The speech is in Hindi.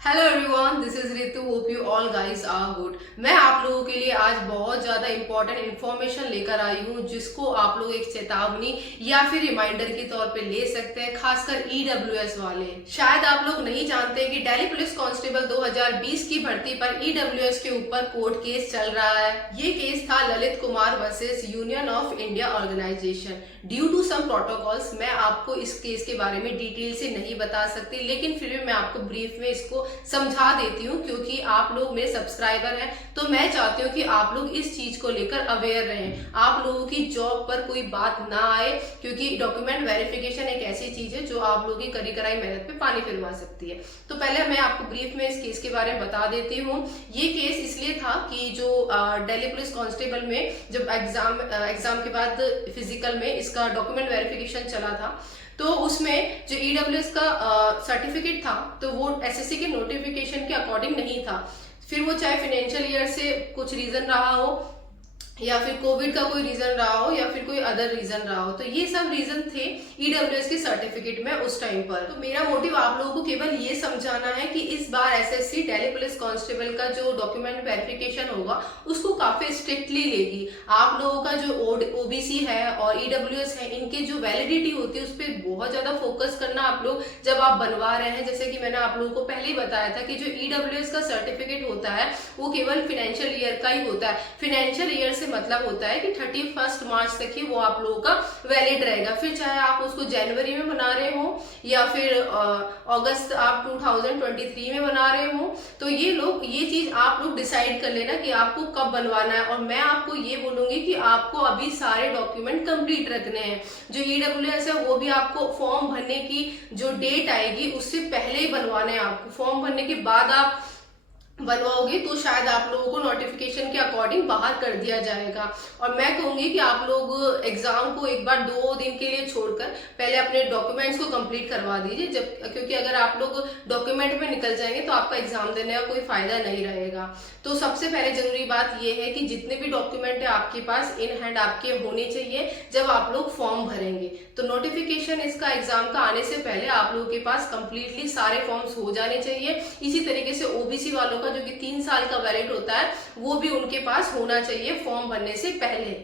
Hello everyone, this is Ritu. Hope you all guys are good. मैं आप लोगों के लिए आज बहुत ज़्यादा इंपॉर्टेंट इन्फॉर्मेशन लेकर आई हूँ, जिसको आप लोग एक चेतावनी या फिर रिमाइंडर के तौर पे ले सकते हैं, खासकर ईडब्ल्यूएस वाले। शायद आप लोग नहीं जानते कि दिल्ली पुलिस कांस्टेबल 2020 की भर्ती पर ईडब्ल्यूएस के ऊपर कोर्ट केस चल रहा है। ये केस था Lalit Kumar versus Union of India organisation. Due to some protocols मैं आपको इस केस के बारे में डिटेल से नहीं बता सकती, लेकिन फिर भी मैं आपको ब्रीफ में इसको समझा देती हूँ, क्योंकि आप लोग मेरे सब्सक्राइबर हैं तो मैं चाहती हूँ कि आप लोग इस चीज को लेकर अवेयर रहें, आप लोगों की जॉब पर कोई बात ना आए, क्योंकि डॉक्यूमेंट वेरिफिकेशन एक ऐसी चीज है जो आप लोगों की करी कराई मेहनत पे पानी फिरवा सकती है। तो पहले मैं आपको ब्रीफ में इस केस के बारे में बता देती हूँ। ये केस इसलिए था कि जो दिल्ली पुलिस कांस्टेबल में जब एग्जाम के बाद फिजिकल में इसका डॉक्यूमेंट वेरिफिकेशन चला था, तो उसमें जो ईडब्ल्यूएस का सर्टिफिकेट था तो वो एसएससी के नोटिफिकेशन के अकॉर्डिंग नहीं था। फिर वो चाहे फाइनेंशियल ईयर से कुछ रीजन रहा हो, या फिर कोविड का कोई रीजन रहा हो, या फिर कोई अदर रीजन रहा हो, तो ये सब रीजन थे ईडब्ल्यूएस के सर्टिफिकेट में उस टाइम पर। तो मेरा मोटिव आप लोगों को केवल ये समझाना है कि इस बार एसएससी दिल्ली पुलिस कांस्टेबल का जो डॉक्यूमेंट वेरिफिकेशन होगा उसको काफी स्ट्रिक्टली लेगी। आप लोगों का जो ओबीसी है और ईडब्ल्यूएस है, इनके जो वैलिडिटी होती है उस पर बहुत ज्यादा फोकस करना आप लोग जब आप बनवा रहे हैं। जैसे कि मैंने आप लोगों को पहले ही बताया था कि जो ईडब्ल्यूएस का सर्टिफिकेट होता है वो केवल फाइनेंशियल ईयर का ही होता है। फाइनेंशियल ईयर मतलब होता है कि 31 मार्च तक ही वो आप लोगों का वैलिड रहेगा। फिर चाहे आप उसको जनवरी में बना रहे हो या फिर अगस्त आप 2023 में बना रहे हो, तो ये चीज आप लोग डिसाइड कर लेना कि आपको कब बनवाना है। और मैं आपको ये बोलूंगी कि आपको अभी सारे डॉक्यूमेंट कंप्लीट रखने हैं। जो ईडब्ल्यूएस है वो भी आपको फॉर्म भरने की जो डेट आएगी उससे पहले ही बनवाना है। आपको फॉर्म भरने के बाद आप बनवाओगे तो शायद आप लोगों को नोटिफिकेशन के अकॉर्डिंग बाहर कर दिया जाएगा। और मैं कहूंगी कि आप लोग एग्जाम को एक बार 2 दिन के लिए छोड़कर पहले अपने डॉक्यूमेंट्स को कंप्लीट करवा दीजिए, जब क्योंकि अगर आप लोग डॉक्यूमेंट में निकल जाएंगे तो आपका एग्जाम देने का कोई फायदा नहीं रहेगा। तो सबसे पहले जरूरी बात यह है कि जितने भी डॉक्यूमेंट है आपके पास इन हैंड आपके होने चाहिए जब आप लोग फॉर्म भरेंगे। तो नोटिफिकेशन इसका एग्जाम का आने से पहले आप लोगों के पास कंप्लीटली सारे फॉर्म्स हो जाने चाहिए। इसी तरीके से ओबीसी वालों का जो कि 3 साल का वैलिड होता है वो भी उनके पास होना चाहिए फॉर्म भरने से पहले।